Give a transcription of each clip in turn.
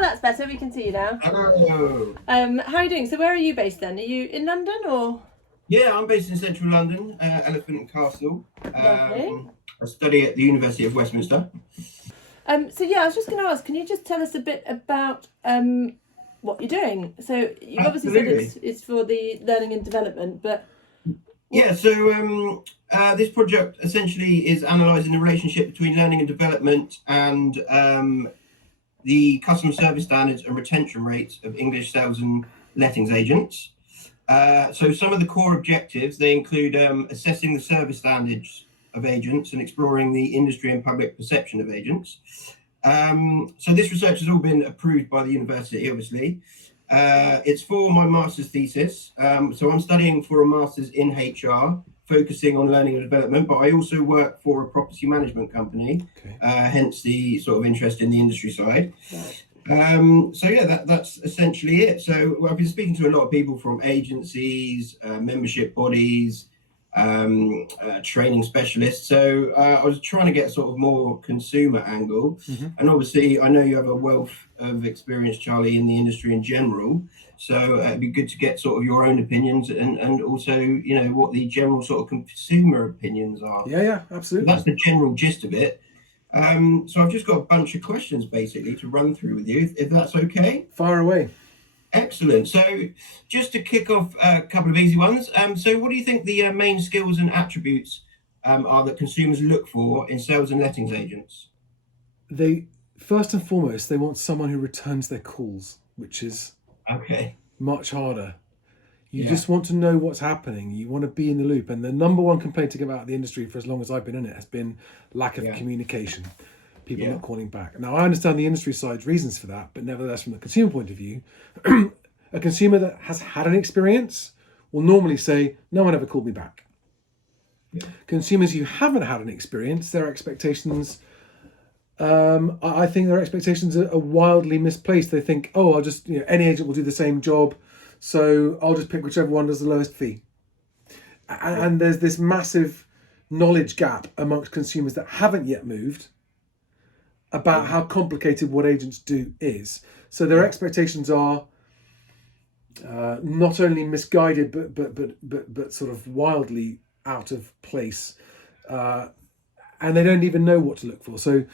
that's better. We can see you now. Hello. How are you doing? So where are you based then? Are you in London or? Yeah, I'm based in central London, Elephant and Castle. Lovely. I study at the University of Westminster. So yeah, I was just going to ask, can you just tell us a bit about what you're doing? So you've obviously said it's for the learning and development, but yeah. So this project essentially is analysing the relationship between learning and development and the customer service standards and retention rates of English sales and lettings agents. So some of the core objectives, they include assessing the service standards of agents and exploring the industry and public perception of agents. So this research has all been approved by the university, obviously. It's for my master's thesis. So I'm studying for a master's in HR, focusing on learning and development, but I also work for a property management company, hence the sort of interest in the industry side. So yeah, that's essentially it. So I've been speaking to a lot of people from agencies, membership bodies, training specialists. So I was trying to get sort of more consumer angle. And obviously I know you have a wealth of experience, Charlie, in the industry in general. So it'd be good to get sort of your own opinions and also, you know, what the general sort of consumer opinions are. Yeah, absolutely. That's the general gist of it. So I've just got a bunch of questions basically to run through with you, if that's okay. Fire away. Excellent. So just to kick off a couple of easy ones. So what do you think the main skills and attributes are that consumers look for in sales and lettings agents? They first and foremost, they want someone who returns their calls, which is much harder. You just want to know what's happening. You want to be in the loop. And the number one complaint about the industry for as long as I've been in it has been lack of communication. People not calling back. Now, I understand the industry side's reasons for that, but nevertheless, from the consumer point of view, a consumer that has had an experience will normally say, no one ever called me back. Consumers who haven't had an experience, their expectations, I think their expectations are wildly misplaced. They think, oh, I'll just, any agent will do the same job, so I'll just pick whichever one does the lowest fee. And there's this massive knowledge gap amongst consumers that haven't yet moved about how complicated what agents do is. So their expectations are not only misguided, but sort of wildly out of place, and they don't even know what to look for. So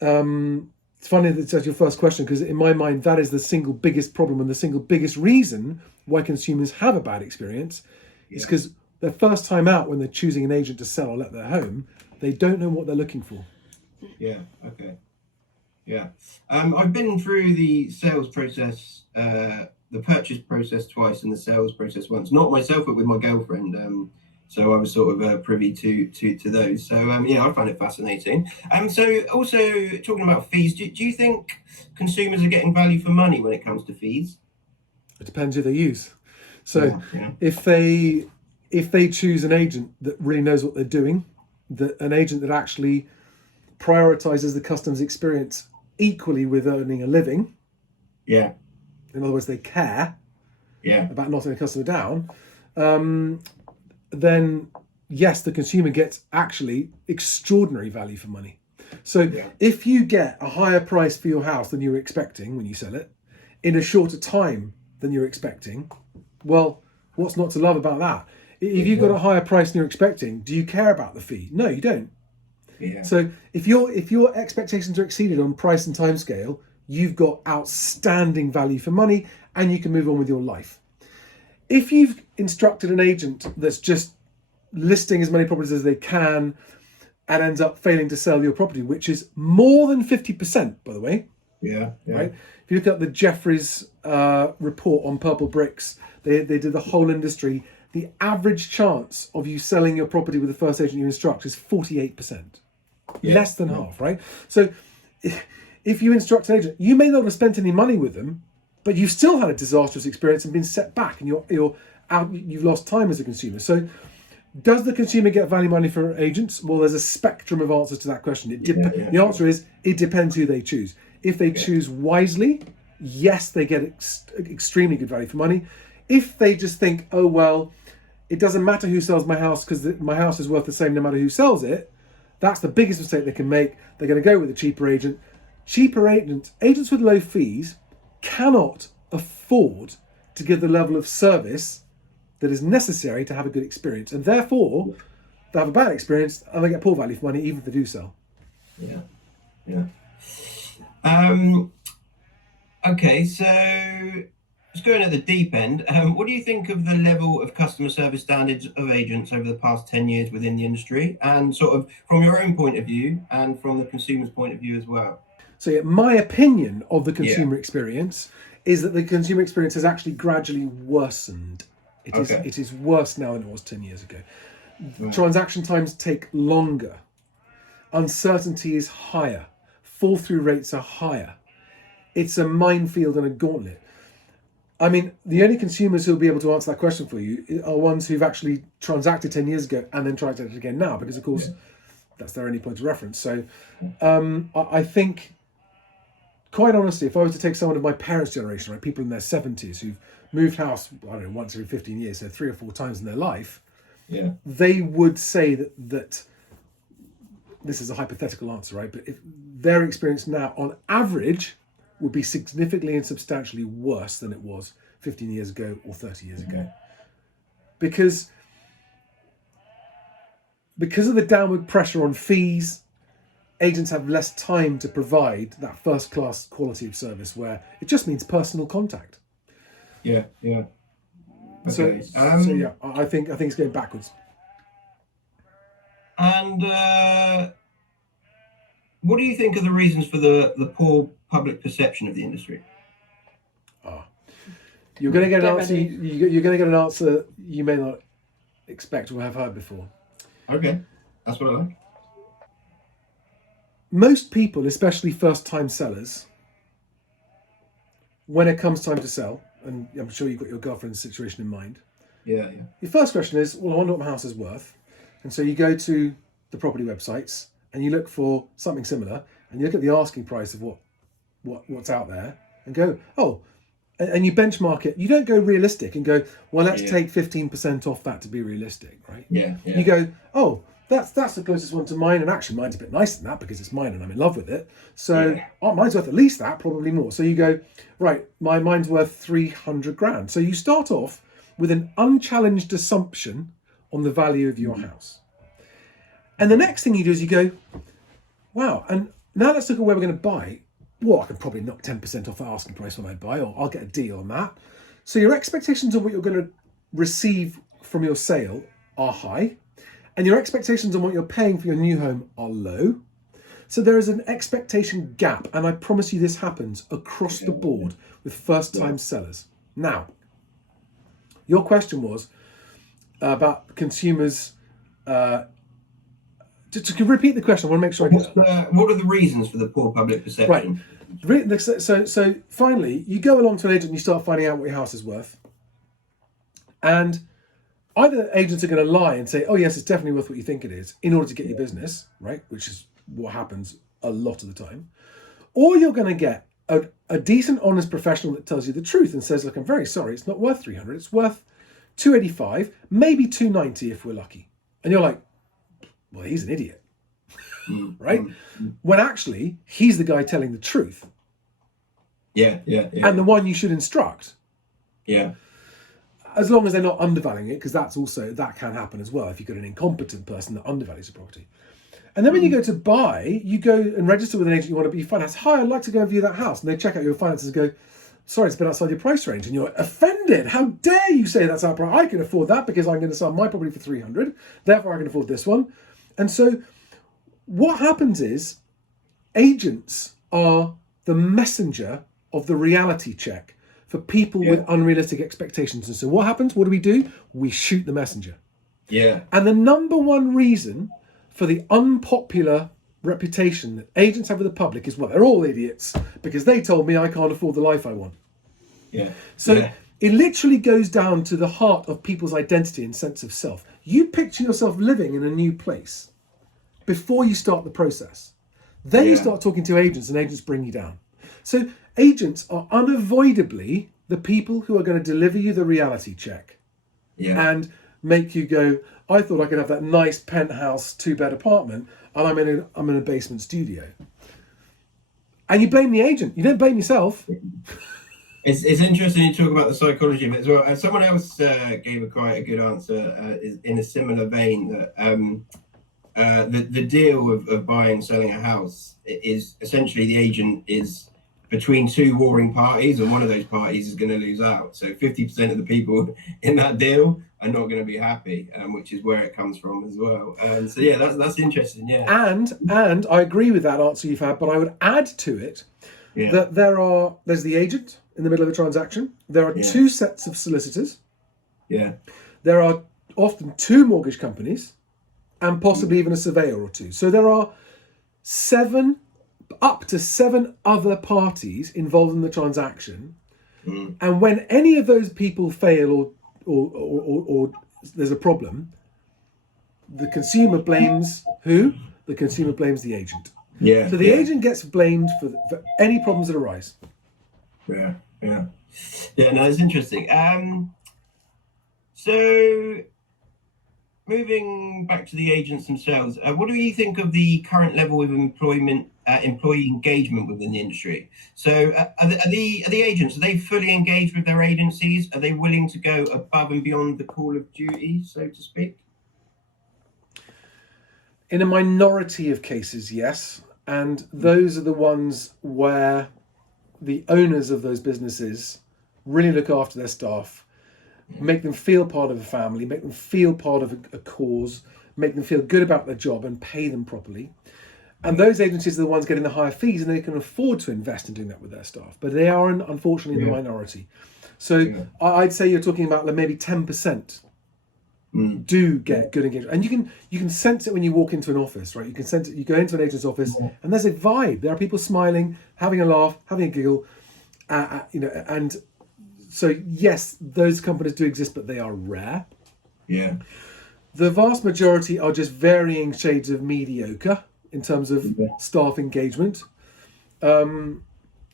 it's funny that that's your first question, because in my mind that is the single biggest problem and the single biggest reason why consumers have a bad experience is because their first time out when they're choosing an agent to sell or let their home, they don't know what they're looking for. I've been through the sales process, the purchase process twice and the sales process once, not myself but with my girlfriend, so I was sort of privy to those. So I find it fascinating. So also talking about fees, do you think consumers are getting value for money when it comes to fees? It depends who they use. So if they choose an agent that really knows what they're doing, an agent that actually prioritizes the customer's experience equally with earning a living. In other words, they care about not letting a customer down. Then yes, the consumer gets actually extraordinary value for money. So if you get a higher price for your house than you were expecting when you sell it, in a shorter time than you're expecting, well, what's not to love about that? If you've got a higher price than you're expecting, do you care about the fee? No, you don't. So if your expectations are exceeded on price and timescale, you've got outstanding value for money and you can move on with your life. If you've instructed an agent that's just listing as many properties as they can and ends up failing to sell your property, which is more than 50%, by the way. Right? If you look at the Jeffries report on purple bricks, they did the whole industry. The average chance of you selling your property with the first agent you instruct is 48%. Less than half, right? So if you instruct an agent, you may not have spent any money with them, but you've still had a disastrous experience and been set back, and you've lost time as a consumer. So does the consumer get value money for agents? Well, there's a spectrum of answers to that question. The answer is it depends who they choose. If they choose wisely, yes, they get extremely good value for money. If they just think, oh, well, it doesn't matter who sells my house because my house is worth the same no matter who sells it, that's the biggest mistake they can make. They're going to go with a cheaper agent. cheaper agents with low fees cannot afford to give the level of service that is necessary to have a good experience, and therefore they have a bad experience and they get poor value for money even if they do sell. Yeah. Okay, so just going at the deep end, what do you think of the level of customer service standards of agents over the past 10 years within the industry, and sort of from your own point of view and from the consumer's point of view as well? So yeah, my opinion of the consumer experience is that the consumer experience has actually gradually worsened. It is worse now than it was 10 years ago. Right. Transaction times take longer. Uncertainty is higher. Fall through rates are higher. It's a minefield and a gauntlet. I mean, the only consumers who'll be able to answer that question for you are ones who've actually transacted 10 years ago and then transacted again now, because of course that's their only point of reference. So I think, quite honestly, if I was to take someone of my parents' generation, right, people in their 70s who've moved house, I don't know, once every 15 years, so 3 or 4 times in their life, they would say that this is a hypothetical answer, right? But if their experience now, on average, would be significantly and substantially worse than it was 15 years ago or 30 years ago. Because of the downward pressure on fees, agents have less time to provide that first-class quality of service where it just means personal contact. Yeah. Okay. So yeah, I think it's going backwards. And what do you think are the reasons for the poor public perception of the industry? You're going to get an answer. You're going to get an answer you may not expect or have heard before. Okay, that's what I like. Most people, especially first-time sellers, when it comes time to sell, and I'm sure you've got your girlfriend's situation in mind. Yeah. Your first question is, well, I wonder what my house is worth. And so you go to the property websites and you look for something similar, and you look at the asking price of what's out there and go, and you benchmark it. You don't go realistic and go, well, let's take 15% off that to be realistic, right? Yeah. You go, that's the closest one to mine, and actually mine's a bit nicer than that because it's mine and I'm in love with it. So mine's worth at least that, probably more. So you go, right, mine's worth 300 grand. So you start off with an unchallenged assumption on the value of your house. And the next thing you do is you go, wow, and now let's look at where we're going to buy. Well, I can probably knock 10% off the asking price when I buy, or I'll get a deal on that. So your expectations of what you're going to receive from your sale are high, and your expectations on what you're paying for your new home are low. So there is an expectation gap, and I promise you this happens across the board with first-time sellers. Now, your question was about consumers. To repeat the question, I want to make sure I get what are the reasons for the poor public perception? Right. So finally, you go along to an agent and you start finding out what your house is worth. And either agents are going to lie and say, oh, yes, it's definitely worth what you think it is in order to get your business, right? Which is what happens a lot of the time. Or you're going to get a decent, honest professional that tells you the truth and says, look, I'm very sorry, it's not worth 300, it's worth 285, maybe 290 if we're lucky. And you're like, well, he's an idiot, right? When actually, he's the guy telling the truth. Yeah. And the one you should instruct. Yeah. As long as they're not undervaluing it, because that can happen as well if you've got an incompetent person that undervalues a property. And then when you go to buy, you go and register with an agent you want to be financed. Hi, I'd like to go and view that house. And they check out your finances and go, sorry, it's been outside your price range. And you're offended. How dare you say that's our price? I can afford that because I'm going to sell my property for 300. Therefore, I can afford this one. And so what happens is agents are the messenger of the reality check for people with unrealistic expectations. And so what happens? What do? We shoot the messenger. Yeah. And the number one reason for the unpopular reputation that agents have with the public is, well, they're all idiots because they told me I can't afford the life I want. Yeah. So it literally goes down to the heart of people's identity and sense of self. You picture yourself living in a new place before you start the process. Then you start talking to agents and agents bring you down. So agents are unavoidably the people who are going to deliver you the reality check and make you go, I thought I could have that nice penthouse 2-bed apartment and I'm in a basement studio. And you blame the agent. You don't blame yourself. It's interesting you talk about the psychology of it as well. And someone else gave quite a good answer in a similar vein that the deal of buying and selling a house is essentially the agent is between two warring parties, and one of those parties is going to lose out. So 50% of the people in that deal are not going to be happy, which is where it comes from as well. So yeah, that's interesting. Yeah. And I agree with that answer you've had, but I would add to it that there's the agent in the middle of a transaction. There are two sets of solicitors. Yeah. There are often two mortgage companies, and possibly even a surveyor or two. So there are up to seven other parties involved in the transaction. And when any of those people fail or there's a problem, the consumer blames who? The consumer blames the agent. Yeah. So the agent gets blamed for any problems that arise. Yeah. No, it's interesting. So moving back to the agents themselves, what do you think of the current level of employee engagement within the industry? So are the agents, are they fully engaged with their agencies? Are they willing to go above and beyond the call of duty, so to speak? In a minority of cases, yes. And those are the ones where the owners of those businesses really look after their staff, make them feel part of a family, make them feel part of a cause, make them feel good about their job and pay them properly. And those agencies are the ones getting the higher fees, and they can afford to invest in doing that with their staff. But they are, unfortunately, in the minority. So I'd say you're talking about maybe 10% do get good engagement. And you can sense it when you walk into an office, right? You can sense it. You go into an agent's office, and there's a vibe. There are people smiling, having a laugh, having a giggle, and so yes, those companies do exist, but they are rare. Yeah. The vast majority are just varying shades of mediocre in terms of staff engagement. Who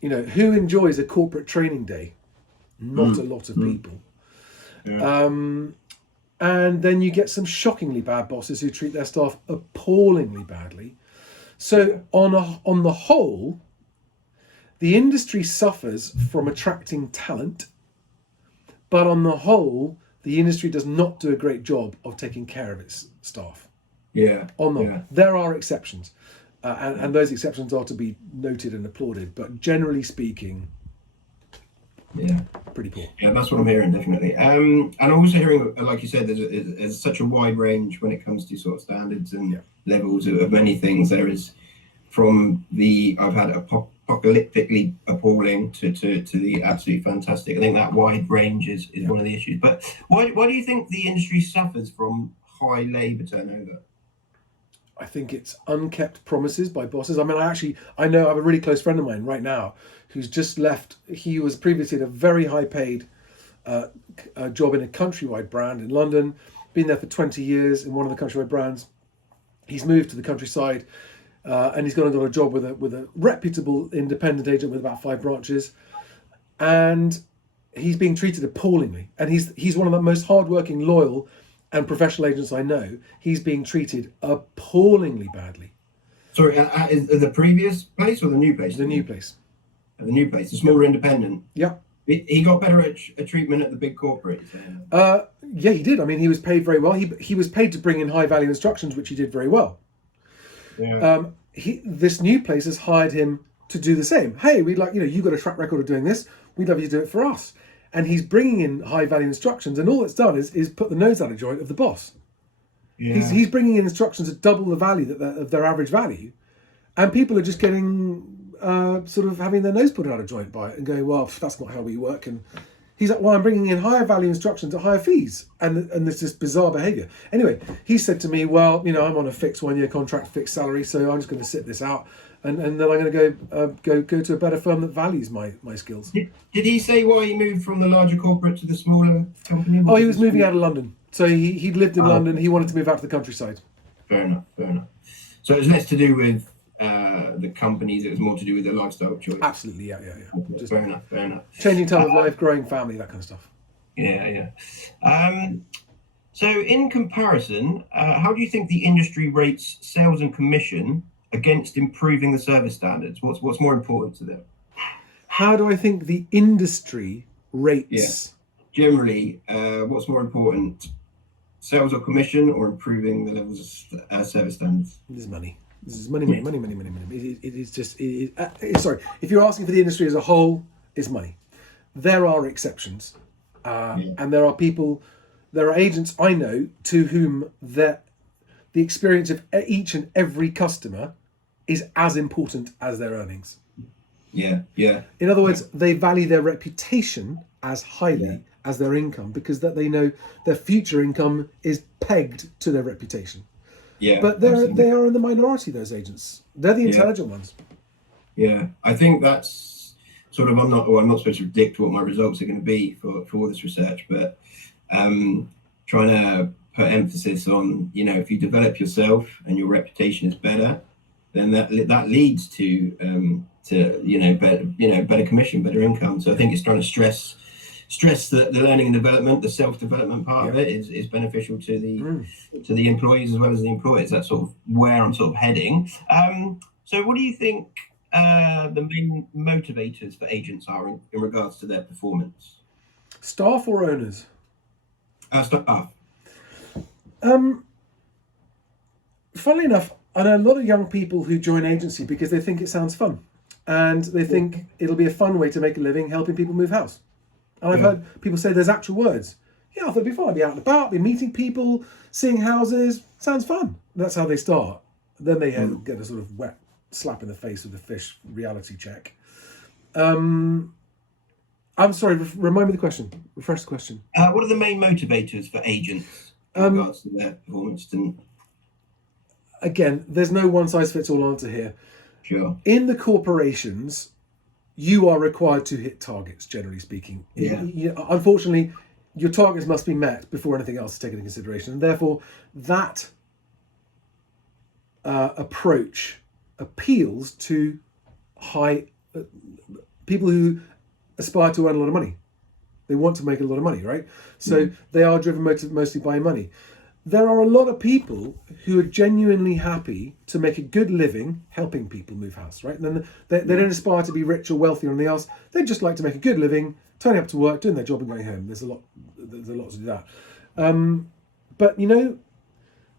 enjoys a corporate training day? Not a lot of people. And then you get some shockingly bad bosses who treat their staff appallingly badly. So on the whole, the industry suffers from attracting talent, but on the whole, the industry does not do a great job of taking care of its staff. There are exceptions, and those exceptions are to be noted and applauded, but generally speaking, pretty poor. Yeah, that's what I'm hearing, definitely. And I'm also hearing, like you said, there's such a wide range when it comes to sort of standards and levels of many things. There is from I've had apocalyptically appalling to the absolutely fantastic. I think that wide range is one of the issues. But why do you think the industry suffers from high labour turnover? I think it's unkept promises by bosses. I mean, I know I have a really close friend of mine right now who's just left. He was previously at a very high paid job in a countrywide brand in London, been there for 20 years in one of the countrywide brands. He's moved to the countryside and he's gone and got a job with a reputable independent agent with about 5 branches. And he's being treated appallingly. And he's one of the most hardworking, loyal and professional agents I know. He's being treated appallingly badly. Sorry, the previous place or the new place? The new place. The new place, the smaller independent. Yeah. He got better at treatment at the big corporates. Yeah, he did. I mean, he was paid very well. He was paid to bring in high value instructions, which he did very well. Yeah. This new place has hired him to do the same. Hey, we'd like, you've got a track record of doing this. We'd love you to do it for us. And he's bringing in high value instructions, and all it's done is put the nose out of joint of the boss. Yeah. He's bringing in instructions at double the value of their average value, and people are just getting sort of having their nose put out of joint by it and going, well, that's not how we work. And he's like, well, I'm bringing in higher value instructions at higher fees, and there's this bizarre behaviour. Anyway, he said to me, well, I'm on a fixed 1-year contract, fixed salary, so I'm just going to sit this out. And then I'm going to go to a better firm that values my skills. Did he say why he moved from the larger corporate to the smaller company? Oh, he was moving out of London. So he'd lived in London. He wanted to move out to the countryside. Fair enough. So it was less to do with the companies. It was more to do with the lifestyle choice. Absolutely, yeah. Just fair enough. Changing time of life, growing family, that kind of stuff. Yeah. So in comparison, how do you think the industry rates sales and commission against improving the service standards? What's more important to them? How do I think the industry rates? Generally, what's more important, sales or commission, or improving the levels of service standards? This is money. This is money. It is just. Sorry, if you're asking for the industry as a whole, it's money. There are exceptions, and there are agents I know to whom the experience of each and every customer is as important as their earnings. Yeah. In other words, they value their reputation as highly as their income, because that they know their future income is pegged to their reputation. Yeah. But they are in the minority, those agents. They're the intelligent ones. Yeah. I think that's sort of, I'm not supposed to predict what my results are going to be for this research, but trying to put emphasis on, if you develop yourself and your reputation is better, then that leads to better commission, better income. So I think it's trying to stress that the learning and development, the self-development part of it is beneficial to the employees as well as the employers. That's sort of where I'm sort of heading. So what do you think the main motivators for agents are in regards to their performance? Staff or owners? Staff. Funnily enough, I know a lot of young people who join agency because they think it sounds fun, and they think it'll be a fun way to make a living helping people move house. And I've heard people say there's actual words. Yeah, I thought it'd be fun. I'd be out and about, be meeting people, seeing houses. Sounds fun. That's how they start. Then they get a sort of wet slap in the face with the fish reality check. I'm sorry, remind me the question. Refresh the question. What are the main motivators for agents in regards to their performance? Again, there's no one-size-fits-all answer here. Sure. In the corporations, you are required to hit targets, generally speaking. Yeah. Unfortunately, your targets must be met before anything else is taken into consideration. And therefore, that approach appeals to people who aspire to earn a lot of money. They want to make a lot of money, right? So they are driven mostly by money. There are a lot of people who are genuinely happy to make a good living helping people move house, right? And then they don't aspire to be rich or wealthy or anything else. They just like to make a good living, turning up to work, doing their job and going home. There's a lot to do that. But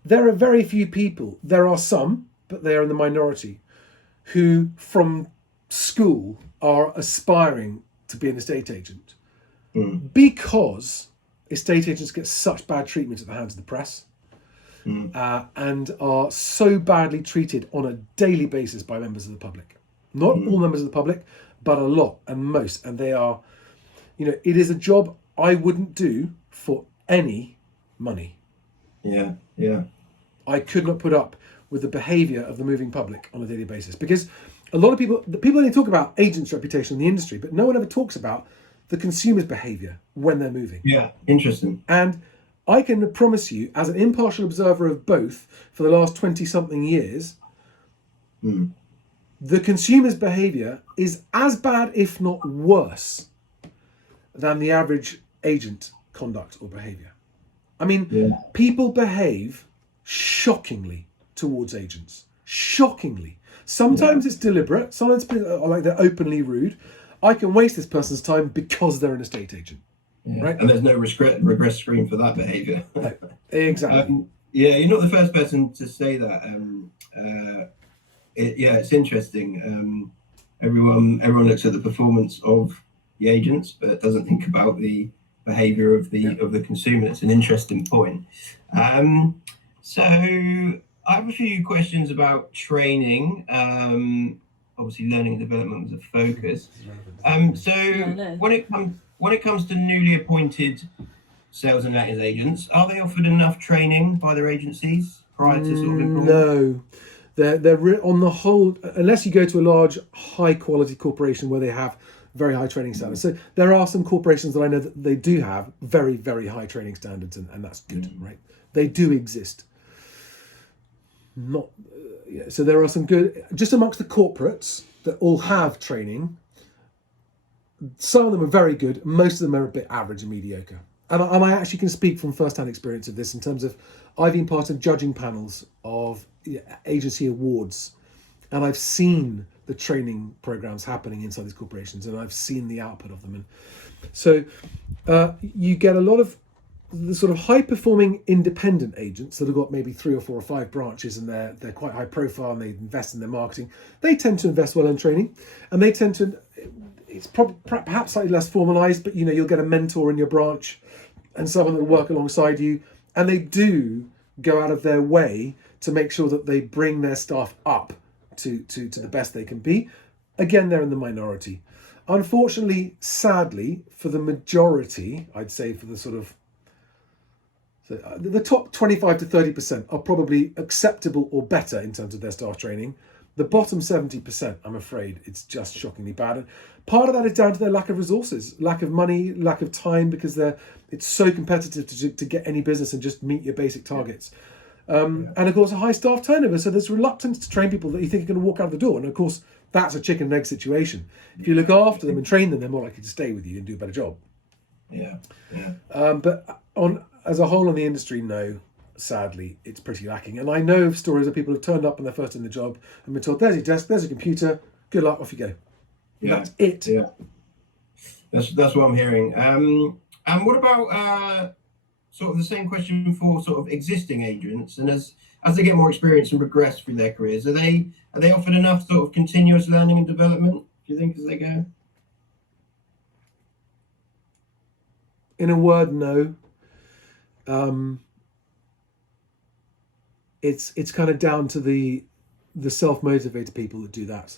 there are very few people. There are some, but they are in the minority, who from school are aspiring to be an estate agent because estate agents get such bad treatment at the hands of the press and are so badly treated on a daily basis by members of the public. Not all members of the public, but a lot and most. And they are, it is a job I wouldn't do for any money. Yeah. I could not put up with the behaviour of the moving public on a daily basis, because a lot of people only talk about agents' reputation in the industry, but no one ever talks about the consumer's behaviour when they're moving. Yeah, interesting. And I can promise you, as an impartial observer of both for the last 20-something years, the consumer's behaviour is as bad, if not worse, than the average agent conduct or behaviour. I mean, people behave shockingly towards agents. Shockingly. Sometimes it's deliberate. Sometimes they're openly rude. I can waste this person's time because they're an estate agent. Yeah. Right? And there's no regress screen for that behaviour. No, exactly. You're not the first person to say that. It's interesting. Everyone looks at the performance of the agents, but doesn't think about the behaviour of the consumer. It's an interesting point. So I have a few questions about training. Obviously, learning and development was a focus. When it comes to newly appointed sales and lettings agents, are they offered enough training by their agencies prior to sort of employment? No. They're on the whole, unless you go to a large, high-quality corporation where they have very high training standards. So there are some corporations that I know that they do have very, very high training standards, and that's good, right? They do exist. So there are some good, just amongst the corporates that all have training. Some of them are very good. Most of them are a bit average and mediocre. And I actually can speak from first-hand experience of this in terms of I've been part of judging panels of agency awards And I've seen the training programs happening inside these corporations, and I've seen the output of them. And so you get a lot of the sort of high-performing independent agents that have got maybe 3 or 4 or 5 branches, and they're quite high profile, and they invest in their marketing. They tend to invest well in training, and they tend to, it's perhaps slightly less formalized, but you'll get a mentor in your branch and someone that will work alongside you, and they do go out of their way to make sure that they bring their staff up to the best they can be. Again, they're in the minority. Unfortunately, sadly, for the majority, I'd say for the sort of the top 25 to 30% are probably acceptable or better in terms of their staff training. The bottom 70%, I'm afraid, it's just shockingly bad. And part of that is down to their lack of resources, lack of money, lack of time, because it's so competitive to get any business and just meet your basic targets. And of course, a high staff turnover. So there's reluctance to train people that you think are going to walk out the door. And of course, that's a chicken and egg situation. If you look after them and train them, they're more likely to stay with you and do a better job. But as a whole on the industry, no, sadly, it's pretty lacking. And I know of stories of people who've turned up when they're first in the job and been told, there's your desk, there's your computer, good luck, off you go. That's it. Yeah, that's what I'm hearing. And what about sort of the same question for sort of existing agents, and as they get more experience and progress through their careers, are they offered enough sort of continuous learning and development, do you think, as they go? In a word, no. It's kind of down to the self-motivated people that do that,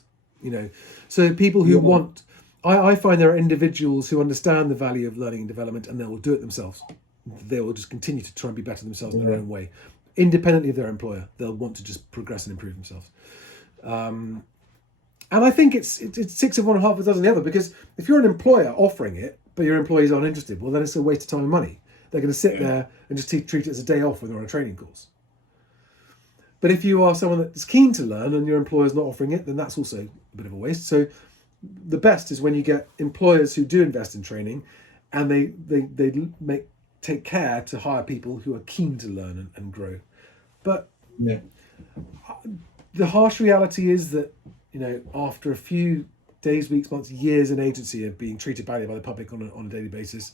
So people who want, I find there are individuals who understand the value of learning and development, and they will do it themselves. They will just continue to try and be better themselves in their own way, independently of their employer. They'll want to just progress and improve themselves. And I think it's 6 of one and half a dozen the other, because if you're an employer offering it, but your employees aren't interested, well, then it's a waste of time and money. They're going to sit there and just treat it as a day off when they're on a training course. But if you are someone that's keen to learn and your employer's not offering it, then that's also a bit of a waste. So the best is when you get employers who do invest in training, and they take care to hire people who are keen to learn and grow. But the harsh reality is that, after a few days, weeks, months, years in agency of being treated badly by the public on a daily basis,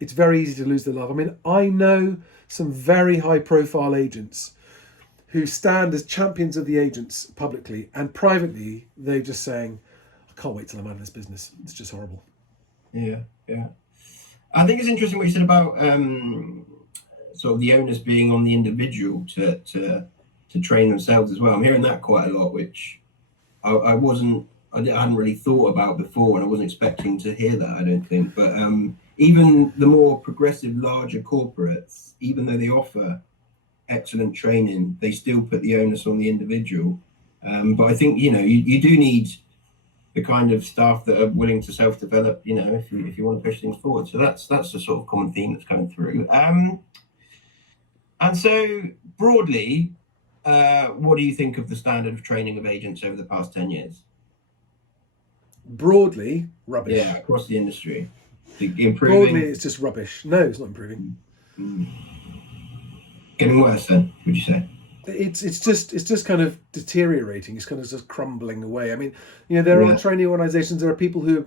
it's very easy to lose their love. I mean, I know some very high profile agents who stand as champions of the agents publicly, and privately they're just saying, I can't wait till I'm out of this business. It's just horrible. Yeah. I think it's interesting what you said about sort of the onus being on the individual to train themselves as well. I'm hearing that quite a lot, which I hadn't really thought about before, and I wasn't expecting to hear that, I don't think. But even the more progressive, larger corporates, even though they offer excellent training, they still put the onus on the individual. But I think, you do need the kind of staff that are willing to self-develop, if you want to push things forward. So that's the sort of common theme that's coming through. And so broadly, what do you think of the standard of training of agents over the past 10 years? Broadly, rubbish. Yeah, across the industry. Improving. Broadly, it's just rubbish. No, it's not improving. Getting worse then, would you say? It's just kind of deteriorating. It's kind of just crumbling away. I mean, there are training organisations. There are people who.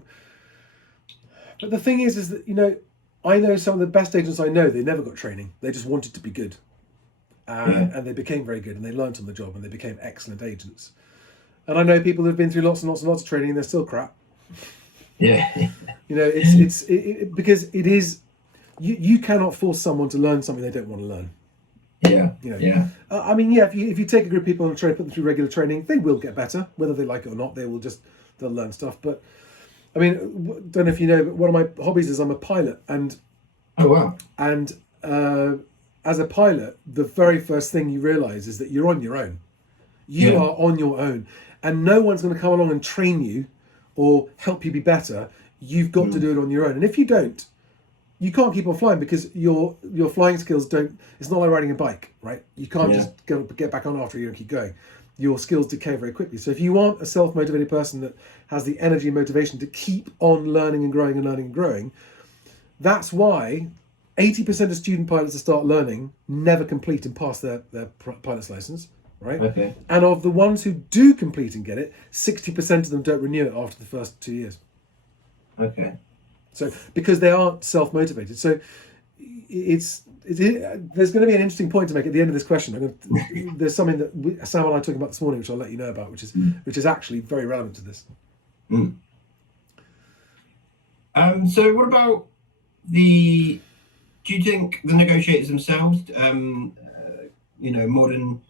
But the thing is that I know some of the best agents I know. They never got training. They just wanted to be good, and they became very good, and they learnt on the job, and they became excellent agents. And I know people who've been through lots and lots and lots of training, and they're still crap. Yeah. It's because it is. You cannot force someone to learn something they don't want to learn. Yeah. I mean, if you take a group of people and try to put them through regular training, they will get better, whether they like it or not. They'll learn stuff. But I mean, don't know if you know, but one of my hobbies is I'm a pilot, and oh wow, and as a pilot, the very first thing you realise is that you're on your own. You are on your own, and no one's going to come along and train you or help you be better. You've got to do it on your own, and if you don't, you can't keep on flying, because your flying skills don't. It's not like riding a bike, right? You can't just get back on after you and keep going. Your skills decay very quickly. So if you want a self-motivated person that has the energy and motivation to keep on learning and growing and learning and growing, that's why 80% of student pilots that start learning never complete and pass their pilot's license, right? Okay. And of the ones who do complete and get it, 60% of them don't renew it after the first 2 years. Okay. So because they aren't self-motivated. So there's going to be an interesting point to make at the end of this question. There's something that Sam and I talking about this morning, which I'll let you know about, which is actually very relevant to this. So what about do you think the negotiators themselves, modern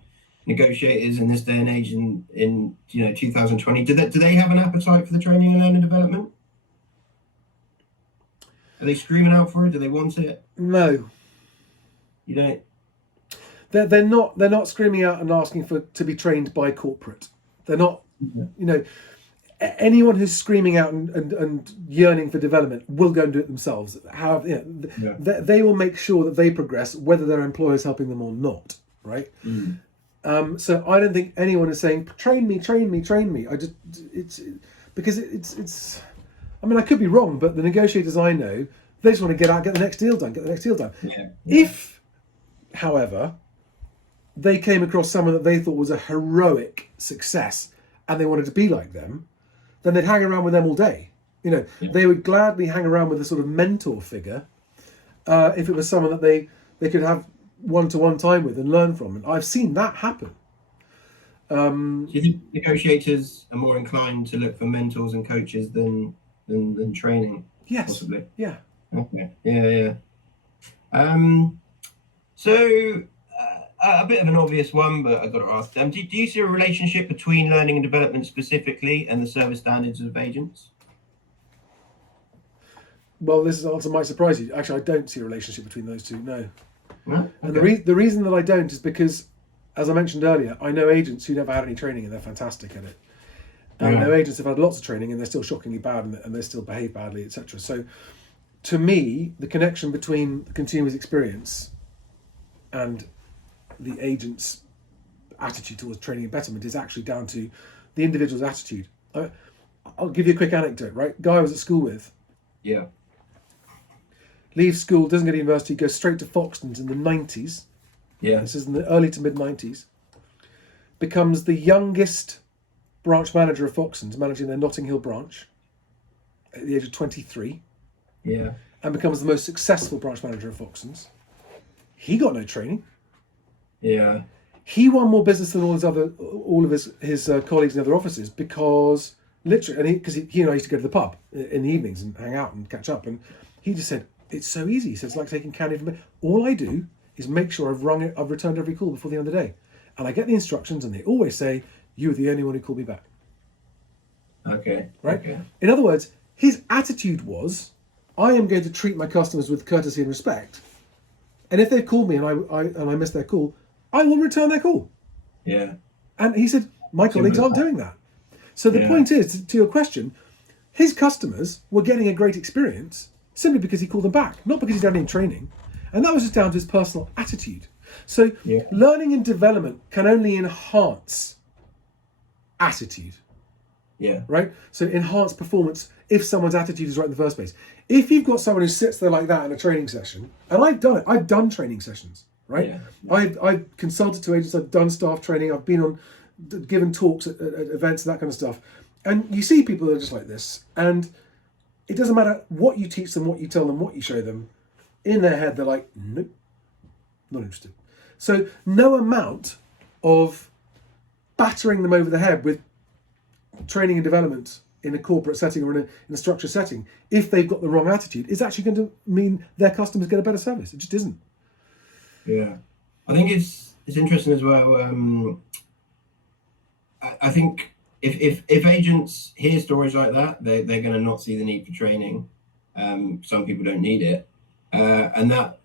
negotiators in this day and age in 2020, do they have an appetite for the training and learning development? Are they screaming out for it? Do they want it? No. You don't? They're not screaming out and asking to be trained by corporate. They're not, anyone who's screaming out and yearning for development will go and do it themselves. However, they will make sure that they progress, whether their employer is helping them or not, right? So I don't think anyone is saying, train me. It's I mean, I could be wrong, but the negotiators I know, they just want to get the next deal done. Yeah. If, however, they came across someone that they thought was a heroic success and they wanted to be like them, then they'd hang around with them all day. They would gladly hang around with a sort of mentor figure if it was someone that they could have one-to-one time with and learn from. And I've seen that happen. Do you think negotiators are more inclined to look for mentors and coaches than training? Yes. Possibly. Yeah. Okay. Yeah. So a bit of an obvious one, but I've got to ask them. Do you see a relationship between learning and development specifically and the service standards of agents? Well, this answer might surprise you. Actually, I don't see a relationship between those two. No. No? And Okay. the reason that I don't is because, as I mentioned earlier, I know agents who never had any training and they're fantastic at it. And I know agents have had lots of training and they're still shockingly bad and they still behave badly, etc. So, to me, the connection between the consumer's experience and the agent's attitude towards training and betterment is actually down to the individual's attitude. I'll give you a quick anecdote, right? Guy I was at school with. Yeah. Leaves school, doesn't go to university, goes straight to Foxtons in the 90s. Yeah. This is in the early to mid 90s. Becomes the youngest branch manager of Foxtons, managing their Notting Hill branch at the age of 23. Yeah. And becomes the most successful branch manager of Foxtons. He got no training. Yeah. He won more business than all of his colleagues in other offices because literally, because he and I used to go to the pub in the evenings and hang out and catch up, and he just said it's so easy. He said it's like taking candy from me. All I do is make sure I've returned every call before the end of the day, and I get the instructions, and they always say you were the only one who called me back. Okay. Right. Okay. In other words, his attitude was, I am going to treat my customers with courtesy and respect, and if they've called me and I miss their call, I will return their call. Yeah. And he said, my colleagues aren't doing that. So the point is, to your question, his customers were getting a great experience simply because he called them back, not because he'd done any training. And that was just down to his personal attitude. So learning and development can only enhance attitude. Yeah. Right? So enhance performance if someone's attitude is right in the first place. If you've got someone who sits there like that in a training session, and I've done it, I've done training sessions, right? Yeah. I've consulted to agents, I've done staff training, I've been on, given talks at events and that kind of stuff. And you see people that are just like this, and it doesn't matter what you teach them, what you tell them, what you show them, in their head they're like, nope, not interested. So no amount of battering them over the head with training and development in a corporate setting or in a structured setting, if they've got the wrong attitude, is actually going to mean their customers get a better service. It just isn't. Yeah, I think it's interesting as well. I think if agents hear stories like that, they're going to not see the need for training. Some people don't need it, and that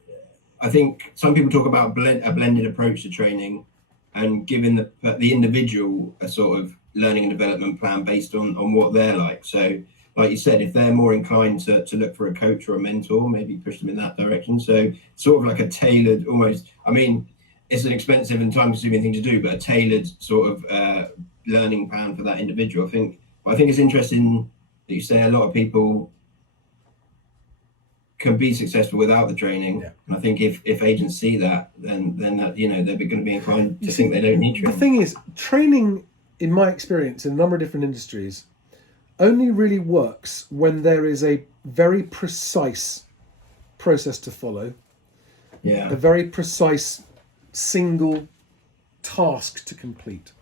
I think some people talk about a blended approach to training and giving the individual a sort of learning and development plan based on what they're like. So, like you said, if they're more inclined to look for a coach or a mentor, maybe push them in that direction. So, sort of like a tailored, almost. I mean, it's an expensive and time-consuming thing to do, but a tailored sort of learning plan for that individual. I think it's interesting that you say a lot of people can be successful without the training. Yeah. And I think if agents see that, then that, you know, they're going to be inclined to think they don't need training. The thing is, training, in my experience, in a number of different industries, only really works when there is a very precise process to follow, a very precise single task to complete.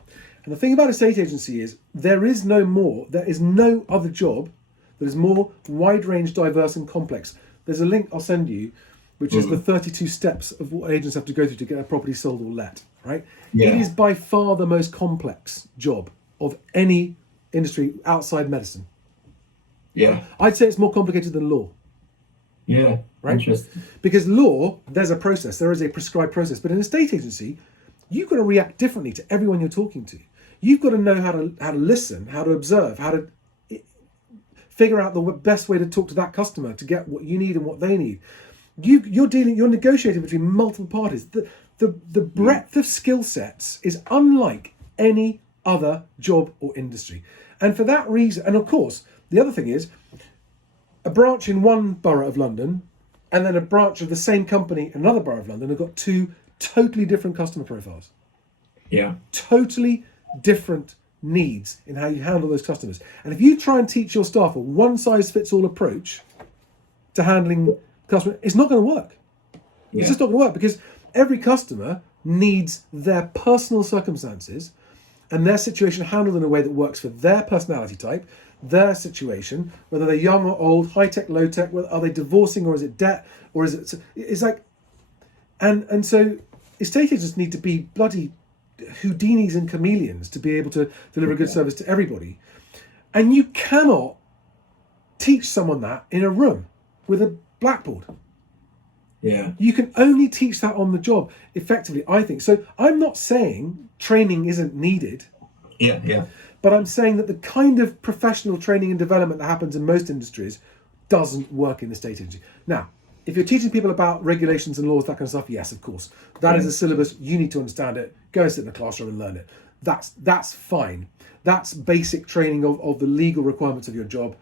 And the thing about a estate agency is there is no other job that is more wide range, diverse and complex. There's a link I'll send you, which is the 32 steps of what agents have to go through to get a property sold or let, right? It is by far the most complex job of any industry outside medicine. Yeah. I'd say it's more complicated than law. Yeah. Right? Interesting. Because law, there's a process, there is a prescribed process. But in a estate agency, you've got to react differently to everyone you're talking to. You've got to know how to listen, how to observe, how to figure out the best way to talk to that customer to get what you need and what they need. You're negotiating between multiple parties. The breadth of skill sets is unlike any other job or industry. And for that reason, and of course, the other thing is, a branch in one borough of London and then a branch of the same company in another borough of London have got two totally different customer profiles. Yeah. Totally different needs in how you handle those customers. And if you try and teach your staff a one-size-fits-all approach to handling customers, it's not going to work. It's just not going to work because every customer needs their personal circumstances and their situation handled in a way that works for their personality type, their situation, whether they're young or old, high-tech, low-tech, are they divorcing or is it debt, or is it... It's like... And so estate agents need to be bloody Houdinis and chameleons to be able to deliver a good service to everybody. And you cannot teach someone that in a room with a blackboard. Yeah. You can only teach that on the job effectively, I think. So I'm not saying training isn't needed. Yeah, yeah. But I'm saying that the kind of professional training and development that happens in most industries doesn't work in the estate agency. Now, if you're teaching people about regulations and laws, that kind of stuff, yes, of course. That is a syllabus. You need to understand it. Go and sit in the classroom and learn it. That's fine. That's basic training of the legal requirements of your job.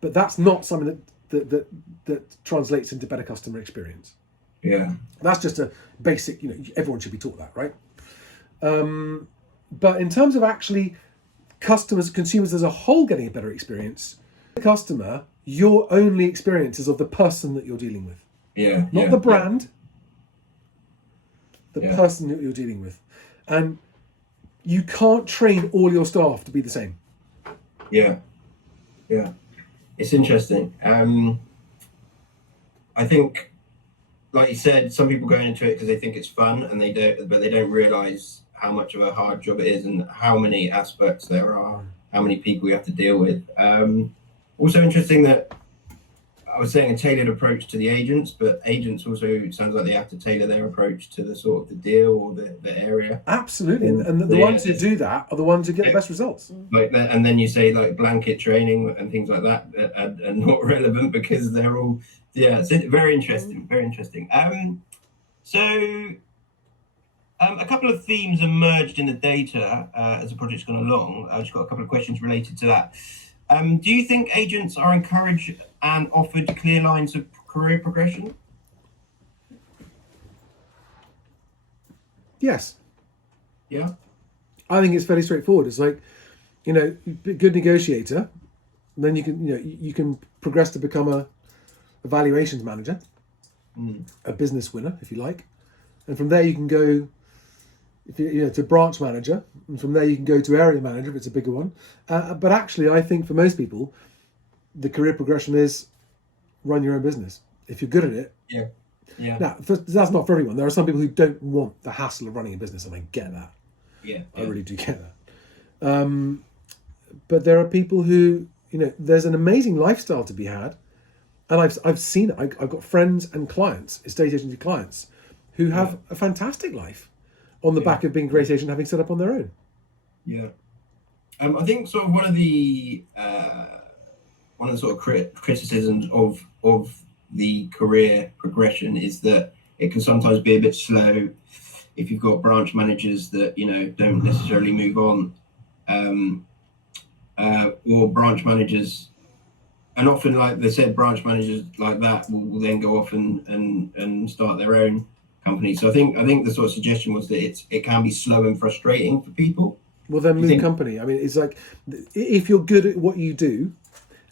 But that's not something that translates into better customer experience. Yeah. That's just a basic, everyone should be taught that, right? But in terms of actually consumers as a whole getting a better experience, the customer, your only experience is of the person that you're dealing with. Yeah. Not the brand, the person that you're dealing with. And you can't train all your staff to be the same. Yeah. Yeah. It's interesting. I think, like you said, some people go into it because they think it's fun and they don't realise how much of a hard job it is and how many aspects there are, how many people you have to deal with. Also interesting that I was saying a tailored approach to the agents, but agents also, it sounds like they have to tailor their approach to the sort of the deal or the area. Absolutely, and the ones who do that are the ones who get the best results. Like that, and then you say like blanket training and things like that are not relevant because they're all it's very interesting, very interesting. A couple of themes emerged in the data as the project's gone along. I've just got a couple of questions related to that. Do you think agents are encouraged and offered clear lines of career progression? Yes. Yeah. I think it's fairly straightforward. It's like, good negotiator, and then you can progress to become a valuations manager, a business winner, if you like, and from there you can go. If to branch manager, and from there you can go to area manager if it's a bigger one. But actually, I think for most people, the career progression is run your own business. If you're good at it. Yeah. Yeah. Now, that's not for everyone. There are some people who don't want the hassle of running a business, and I get that. Yeah. I really do get that. But there are people who, there's an amazing lifestyle to be had, and I've seen it. I've got friends and clients, estate agency clients, who have a fantastic life on the back of being a great agent, having set up on their own. Yeah. I think sort of one of the sort of criticisms of the career progression is that it can sometimes be a bit slow if you've got branch managers that don't necessarily move on, or branch managers and often, like they said, branch managers like that will then go off and start their own company. So I think the sort of suggestion was that it can be slow and frustrating for people. Well, then move company. I mean, it's like if you're good at what you do,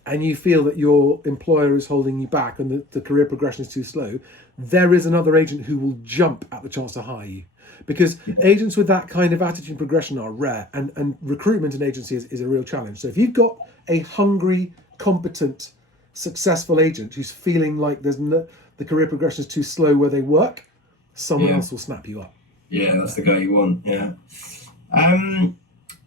and you feel that your employer is holding you back and the career progression is too slow, there is another agent who will jump at the chance to hire you. Because agents with that kind of attitude and progression are rare, and recruitment in agencies is a real challenge. So if you've got a hungry, competent, successful agent who's feeling like the career progression is too slow where they work, someone else will snap you up. Yeah, that's the guy you want, yeah.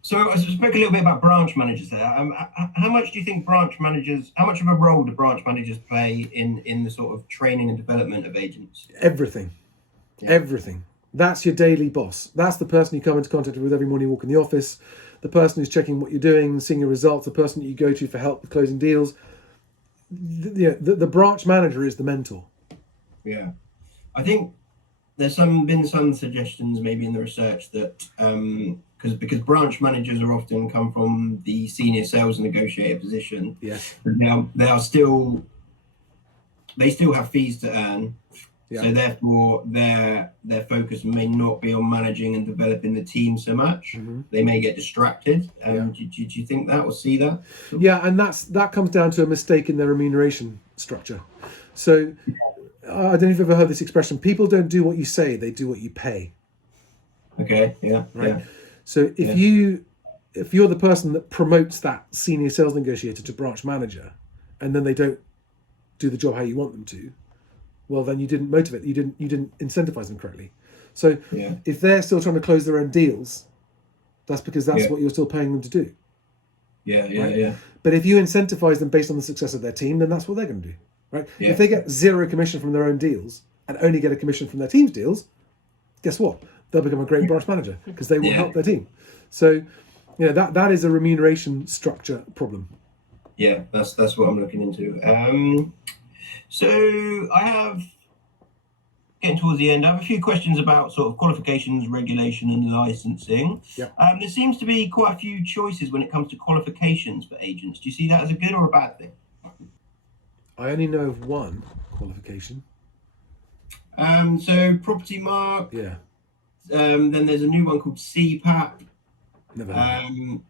So I spoke a little bit about branch managers there. How much do you think how much of a role do branch managers play in the sort of training and development of agents? Everything. That's your daily boss. That's the person you come into contact with every morning you walk in the office, the person who's checking what you're doing, seeing your results, the person that you go to for help with closing deals. The branch manager is the mentor. Yeah. I think there's been some suggestions maybe in the research that because branch managers are often come from the senior sales negotiator position. Yes. Now they still have fees to earn. Yeah. So therefore their focus may not be on managing and developing the team so much. Mm-hmm. They may get distracted. Do you think that or see that? Yeah, and that comes down to a mistake in their remuneration structure. So I don't know if you've ever heard this expression, people don't do what you say, they do what you pay. Okay, yeah. Right. Yeah. So if you're the person that promotes that senior sales negotiator to branch manager, and then they don't do the job how you want them to, well then you didn't motivate, you didn't incentivize them correctly. So if they're still trying to close their own deals, that's because that's what you're still paying them to do. Yeah. But if you incentivize them based on the success of their team, then that's what they're going to do. Right? Yeah. If they get zero commission from their own deals and only get a commission from their team's deals, guess what? They'll become a great branch manager because they will help their team. So, that is a remuneration structure problem. Yeah, that's what I'm looking into. So I have, getting towards the end, I have a few questions about sort of qualifications, regulation and licensing. Yep. There seems to be quite a few choices when it comes to qualifications for agents. Do you see that as a good or a bad thing? I only know of one qualification. So Property Mark. Yeah. Then there's a new one called CPAP. Never heard.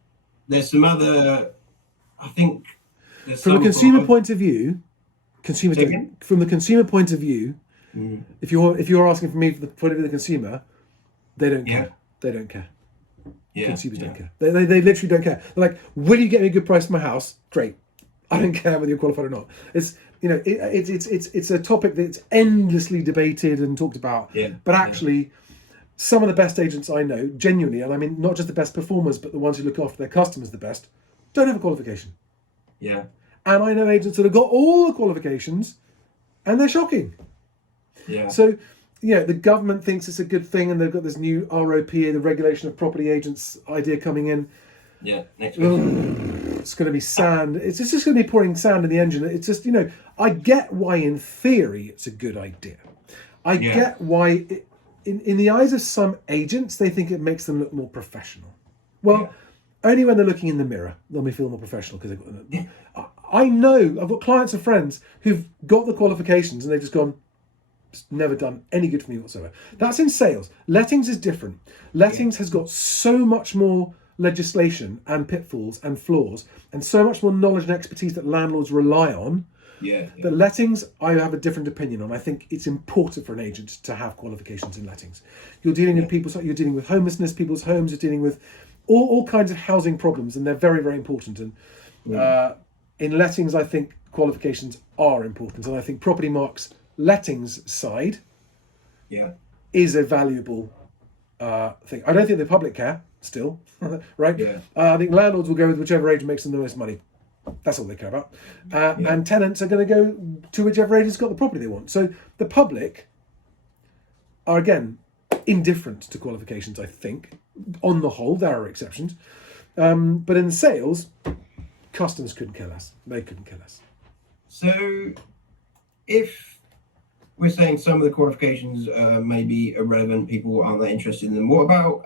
There's some other, I think. From a consumer point of view, from the consumer point of view, if you're asking for me from the point of view of the consumer, they don't care. They don't care. Yeah. Consumers don't care. They literally don't care. They're like, will you get me a good price for my house? Great. I don't care whether you're qualified or not. It's it's a topic that's endlessly debated and talked about. Yeah. But actually, some of the best agents I know, genuinely, and I mean not just the best performers, but the ones who look after their customers the best, don't have a qualification. Yeah. And I know agents that have got all the qualifications, and they're shocking. Yeah. So, the government thinks it's a good thing, and they've got this new ROP, the Regulation of Property Agents idea coming in. Yeah, next question. It's going to be sand. It's just going to be pouring sand in the engine. It's just, I get why in theory it's a good idea. I get why, in the eyes of some agents, they think it makes them look more professional. Well, only when they're looking in the mirror, they'll feel more professional because they've got. I know, I've got clients and friends who've got the qualifications and they've just gone, it's never done any good for me whatsoever. That's in sales. Lettings is different. Lettings has got so much more legislation and pitfalls and flaws and so much more knowledge and expertise that landlords rely on. But lettings, I have a different opinion on. I think it's important for an agent to have qualifications in lettings. You're dealing with people, you're dealing with homelessness, people's homes, you're dealing with all kinds of housing problems, and they're very, very important. And in lettings, I think qualifications are important, and I think Property Mark's lettings side is a valuable thing. I don't think the public care still, right? I think landlords will go with whichever agent makes them the most money. That's all they care about. And tenants are going to go to whichever agent's got the property they want. So the public are, again, indifferent to qualifications, I think. On the whole, there are exceptions. But in sales, customers couldn't care less. They couldn't care less. So if we're saying some of the qualifications may be irrelevant, people aren't that interested in them, what about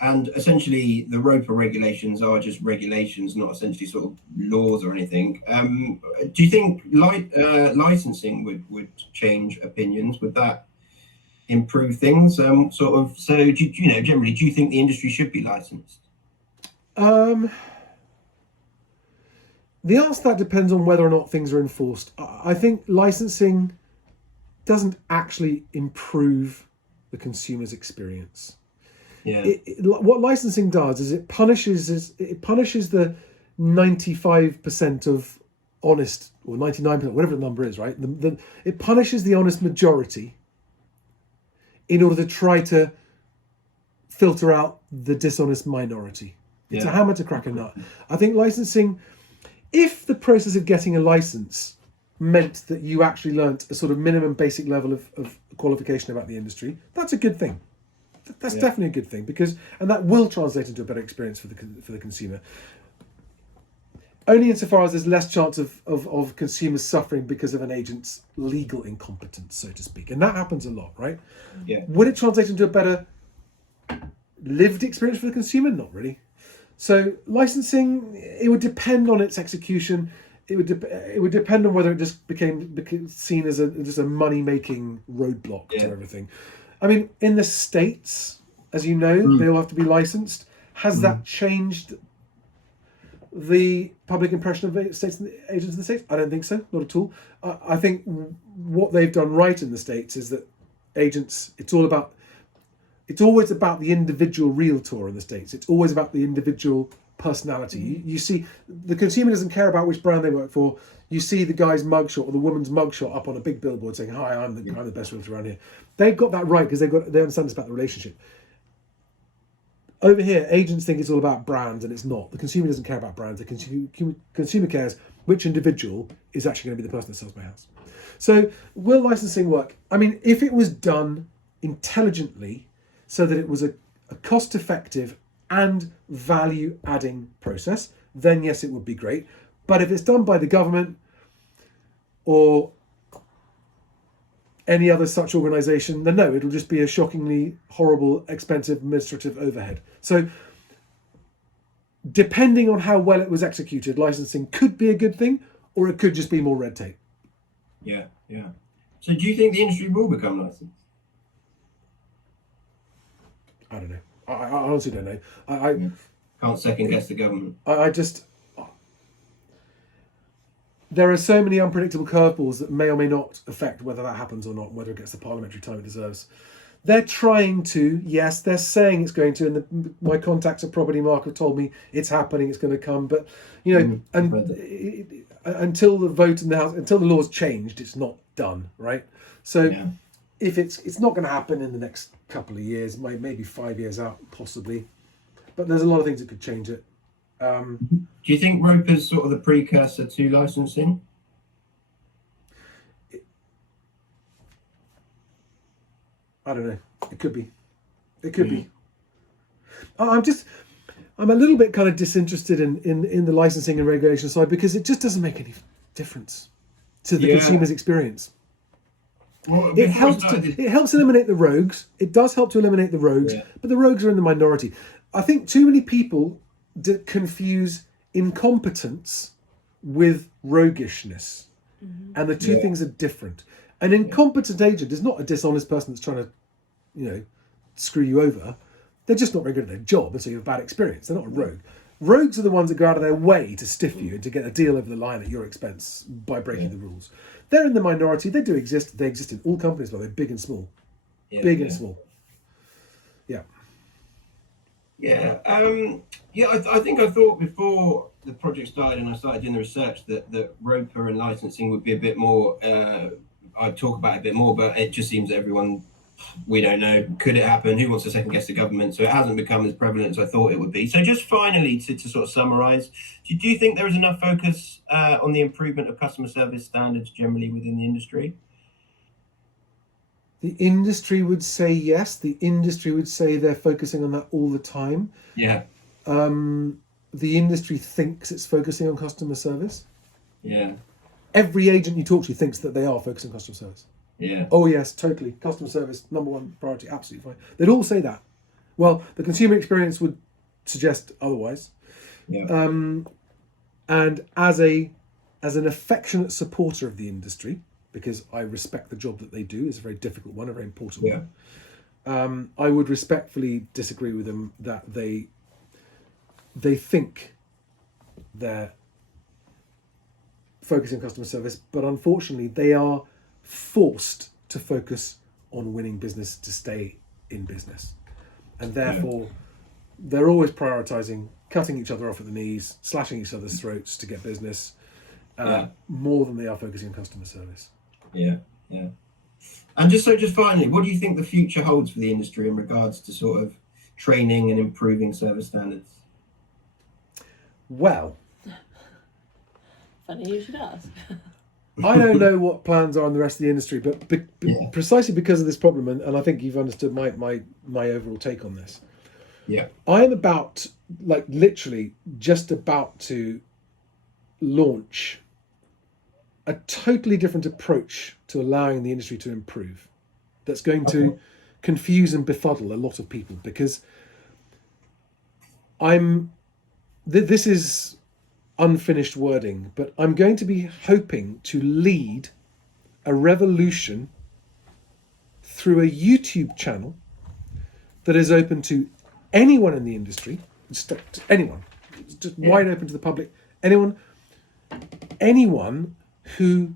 and essentially the ROPA regulations are just regulations, not essentially sort of laws or anything. Do you think licensing would change opinions? Would that improve things? Generally, do you think the industry should be licensed? The answer to that depends on whether or not things are enforced. I think licensing doesn't actually improve the consumer's experience. Yeah. What licensing does is it punishes the 95% of honest, or 99%, whatever the number is, right? It punishes the honest majority in order to try to filter out the dishonest minority. It's a hammer to crack a nut. I think licensing, if the process of getting a license meant that you actually learnt a sort of minimum basic level of qualification about the industry, that's a good thing. That's definitely a good thing, and that will translate into a better experience for the consumer. Only insofar as there's less chance of consumers suffering because of an agent's legal incompetence, so to speak. And that happens a lot, right? Yeah. Would it translate into a better lived experience for the consumer? Not really. So licensing, it would depend on its execution. It would depend on whether it just became seen as just a money-making roadblock to everything. I mean, in the States, as you know, they all have to be licensed. Has that changed the public impression of agents in the States? I don't think so, not at all. I think what they've done right in the States is that agents, it's always about the individual realtor in the States. It's always about the individual personality. You see, the consumer doesn't care about which brand they work for. You see the guy's mugshot or the woman's mugshot up on a big billboard saying, "Hi, I'm the best realtor around here." They've got that right because they understand it's about the relationship. Over here, agents think it's all about brands, and it's not. The consumer doesn't care about brands. The consumer cares which individual is actually going to be the person that sells my house. So, will licensing work? I mean, if it was done intelligently, so that it was a cost-effective and value-adding process, then yes, it would be great. But if it's done by the government or any other such organisation, then no, it'll just be a shockingly horrible, expensive administrative overhead. So depending on how well it was executed, licensing could be a good thing, or it could just be more red tape. Yeah. So do you think the industry will become licensed? I don't know. I honestly don't know. I can't second guess the government. There are so many unpredictable curveballs that may or may not affect whether that happens or not, whether it gets the parliamentary time it deserves. They're trying to, yes, they're saying it's going to, and my contacts at Property Mark have told me it's happening, it's going to come, but until the vote in the House, until the law's changed, it's not done, right? So if it's not going to happen in the next couple of years, maybe 5 years out, possibly, but there's a lot of things that could change it. Do you think ROPA's sort of the precursor to licensing? I don't know. It could be. Be. I'm a little bit kind of disinterested in the licensing and regulation side because it just doesn't make any difference to the consumer's experience. Well, it helps eliminate the rogues. It does help to eliminate the rogues, but the rogues are in the minority. I think too many people confuse incompetence with roguishness, and the two things are different. An incompetent agent is not a dishonest person that's trying to, screw you over. They're just not very good at their job, and so you have a bad experience. They're not a rogue. Rogues are the ones that go out of their way to stiff you and to get a deal over the line at your expense by breaking the rules. They're in the minority. They do exist. They exist in all companies, but they're big and small. And small. Yeah. Yeah. I think I thought before the project started and I started doing the research that ROPA and licensing would be a bit more, I'd talk about it a bit more, but it just seems that we don't know. Could it happen? Who wants to second guess the government? So it hasn't become as prevalent as I thought it would be. So just finally, to sort of summarise, do you think there is enough focus on the improvement of customer service standards generally within the industry? The industry would say yes. The industry would say they're focusing on that all the time. Yeah. The industry thinks it's focusing on customer service. Yeah. Every agent you talk to thinks that they are focusing on customer service. Yeah. Oh yes, totally. Customer service, number one priority, absolutely fine. They'd all say that. Well, the consumer experience would suggest otherwise. Yeah. And as an affectionate supporter of the industry, because I respect the job that they do, it's a very difficult one, a very important one. I would respectfully disagree with them that they think they're focusing on customer service, but unfortunately they are forced to focus on winning business to stay in business. And therefore they're always prioritizing cutting each other off at the knees, slashing each other's throats to get business, more than they are focusing on customer service. Yeah. And just finally, what do you think the future holds for the industry in regards to sort of training and improving service standards? Well, funny you should ask. I don't know what plans are in the rest of the industry, but precisely because of this problem, and I think you've understood my overall take on this. Yeah. I am literally just about to launch a totally different approach to allowing the industry to improve. That's going to confuse and befuddle a lot of people, because this is unfinished wording, but I'm going to be hoping to lead a revolution through a YouTube channel that is open to anyone in the industry, anyone, it's just wide open to the public, anyone who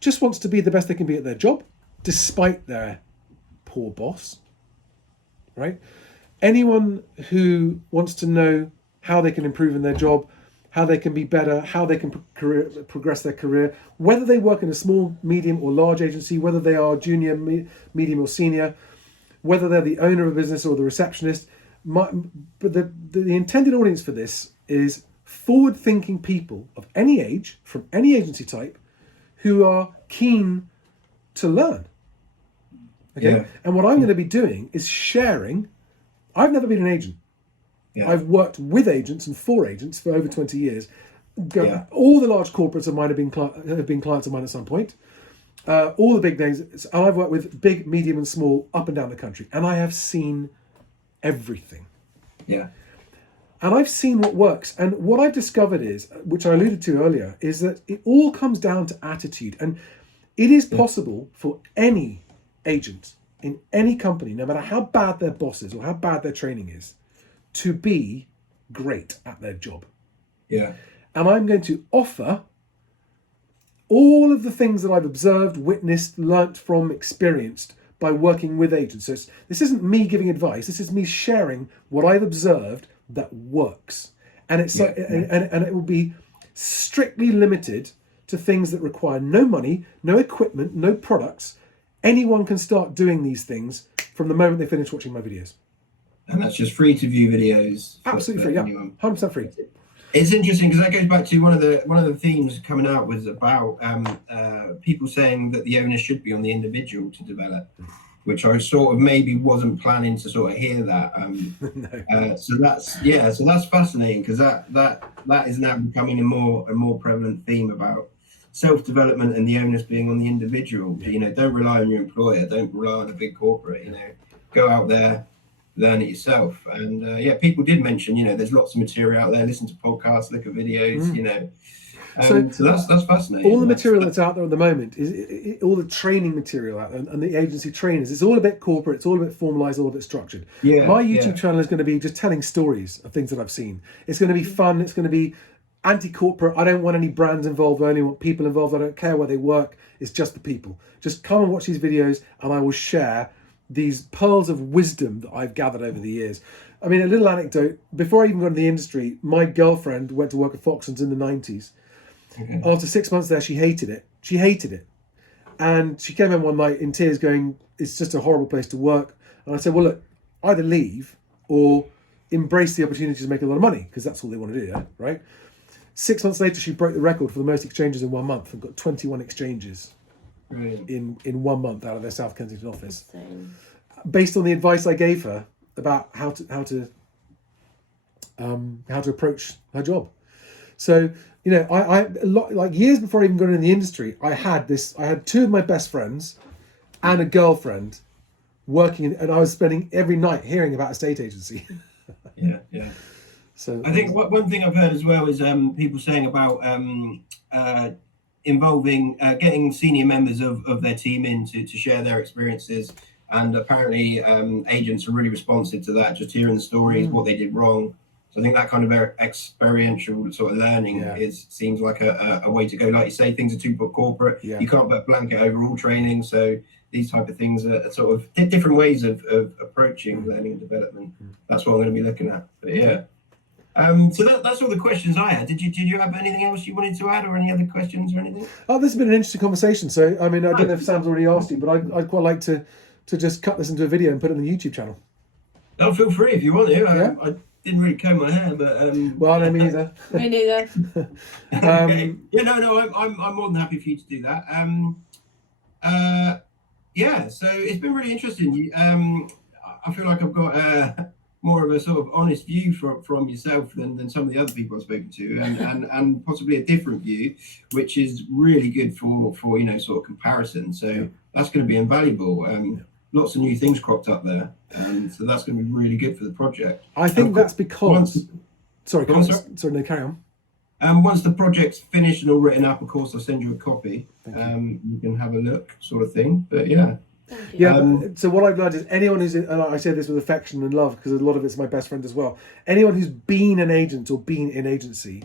just wants to be the best they can be at their job, despite their poor boss, right? Anyone who wants to know how they can improve in their job, how they can be better, how they can progress their career, whether they work in a small, medium or large agency, whether they are junior, medium or senior, whether they're the owner of a business or the receptionist. But the intended audience for this is forward-thinking people of any age, from any agency type, who are keen to learn. Okay? Yeah. And what I'm going to be doing is sharing. I've never been an agent. Yeah. I've worked with agents and for agents for over 20 years. All the large corporates of mine have been clients of mine at some point. All the big names. And I've worked with big, medium and small up and down the country. And I have seen everything. Yeah. And I've seen what works. And what I've discovered is, which I alluded to earlier, is that it all comes down to attitude. And it is possible for any agent in any company, no matter how bad their boss is or how bad their training is, to be great at their job. Yeah. And I'm going to offer all of the things that I've observed, witnessed, learnt from, experienced by working with agents. So this isn't me giving advice. This is me sharing what I've observed that works. And it's and it will be strictly limited to things that require no money, no equipment, no products. Anyone can start doing these things from the moment they finish watching my videos. And that's just free to view videos. Absolutely free, yeah. 100% free. It's interesting because that goes back to one of the themes coming out was about people saying that the onus should be on the individual to develop, which I sort of maybe wasn't planning to sort of hear that. No. So that's fascinating because that is now becoming a more prevalent theme about self-development and the onus being on the individual. You know, don't rely on your employer, don't rely on a big corporate. You know, go out there, learn it yourself. And people did mention, you know, there's lots of material out there. Listen to podcasts, look at videos. You know. So that's fascinating. All the material that's out there at the moment is all the training material out there, and the agency trainers. It's all a bit corporate. It's all a bit formalized, all a bit structured. Yeah, my YouTube channel is going to be just telling stories of things that I've seen. It's going to be fun. It's going to be anti-corporate. I don't want any brands involved. I only want people involved. I don't care where they work. It's just the people. Just come and watch these videos, and I will share these pearls of wisdom that I've gathered over the years. I mean, a little anecdote. Before I even got into the industry, my girlfriend went to work at Foxtons in the 90s. Okay. After 6 months there, she hated it. And she came home one night in tears going, it's just a horrible place to work. And I said, well, look, either leave or embrace the opportunity to make a lot of money, because that's all they want to do, yeah? Right? 6 months later, she broke the record for the most exchanges in 1 month and got 21 exchanges in 1 month out of their South Kensington office. Insane. Based on the advice I gave her about how to approach her job. So, you know, I like years before I even got in the industry, I had two of my best friends and a girlfriend working, and I was spending every night hearing about estate agency. Yeah. So I think one thing I've heard as well is people saying about involving getting senior members of their team in to share their experiences, and apparently agents are really responsive to that, just hearing the stories, what they did wrong. So I think that kind of experiential sort of learning seems like a way to go. Like you say, things are too corporate. Yeah. You can't put a blanket over all training. So these type of things are sort of different ways of approaching learning and development. That's what I'm going to be looking at. But yeah. So that's all the questions I had. Did you have anything else you wanted to add, or any other questions or anything? Oh, this has been an interesting conversation. So I mean, I don't know if Sam's already asked you, but I'd quite like to just cut this into a video and put it on the YouTube channel. Oh, feel free if you want to. Yeah. I didn't really comb my hair, but well, no, me neither. Me neither. Okay. Yeah, no, I'm more than happy for you to do that. Yeah, so it's been really interesting. I feel like I've got more of a sort of honest view from yourself than some of the other people I've spoken to, and possibly a different view, which is really good for sort of comparison. So that's going to be invaluable. Lots of new things cropped up there, so that's going to be really good for the project. I think that's because. Sorry, no, carry on. Once the project's finished and all written up, of course, I'll send you a copy. You can have a look, sort of thing. But yeah. Yeah, so what I've learned is anyone who's, and I say this with affection and love because a lot of it's my best friend as well, anyone who's been an agent or been in agency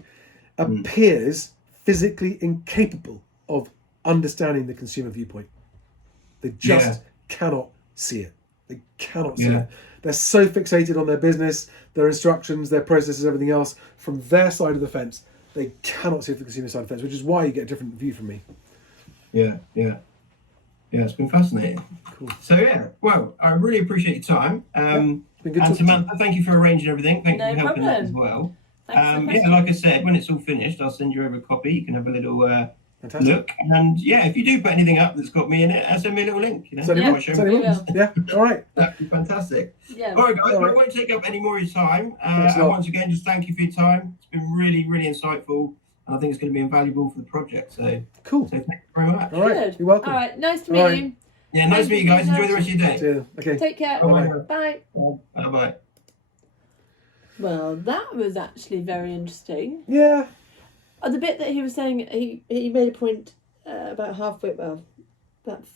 appears physically incapable of understanding the consumer viewpoint. They just cannot see it. They cannot see it. They're so fixated on their business, their instructions, their processes, everything else. From their side of the fence, they cannot see it from the consumer side of the fence, which is why you get a different view from me. Yeah, it's been fascinating. Cool. So well, I really appreciate your time. Been good and Samantha, thank you for arranging everything. Thank you for helping out as well. Like I said, when it's all finished, I'll send you over a copy. You can have a little look. And if you do put anything up that's got me in it, send me a little link. All right. That'd be fantastic. Yeah. All right, guys. I won't take up any more of your time. And once again, just thank you for your time. It's been really, really insightful. And I think it's going to be invaluable for the project. So cool. So thank you very much. All right. Good. You're welcome. All right. Nice to meet you. Yeah, nice to meet you guys. Enjoy the rest of your day. Yeah. Okay. Take care. Bye. Bye. Bye. Well, that was actually very interesting. Yeah. The bit that he was saying, he made a point about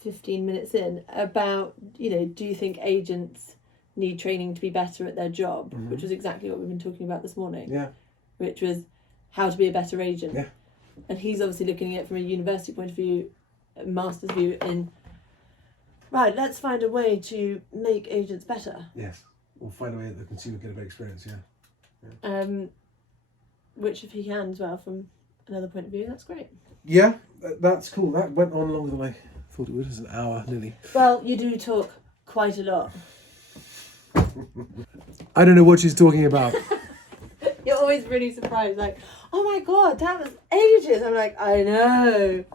15 minutes in, about, do you think agents need training to be better at their job? Which was exactly what we've been talking about this morning. Yeah. Which was how to be a better agent. Yeah. And he's obviously looking at it from a university point of view, a master's view in, right, let's find a way to make agents better. Yes. We'll find a way that the consumer get a better experience, yeah. Which, if he can as well, from another point of view, that's great. Yeah, that's cool. That went on longer than I thought it would. It was an hour nearly. Well, you do talk quite a lot. I don't know what she's talking about. You're always really surprised, like, oh my god, that was ages. I'm like, I know.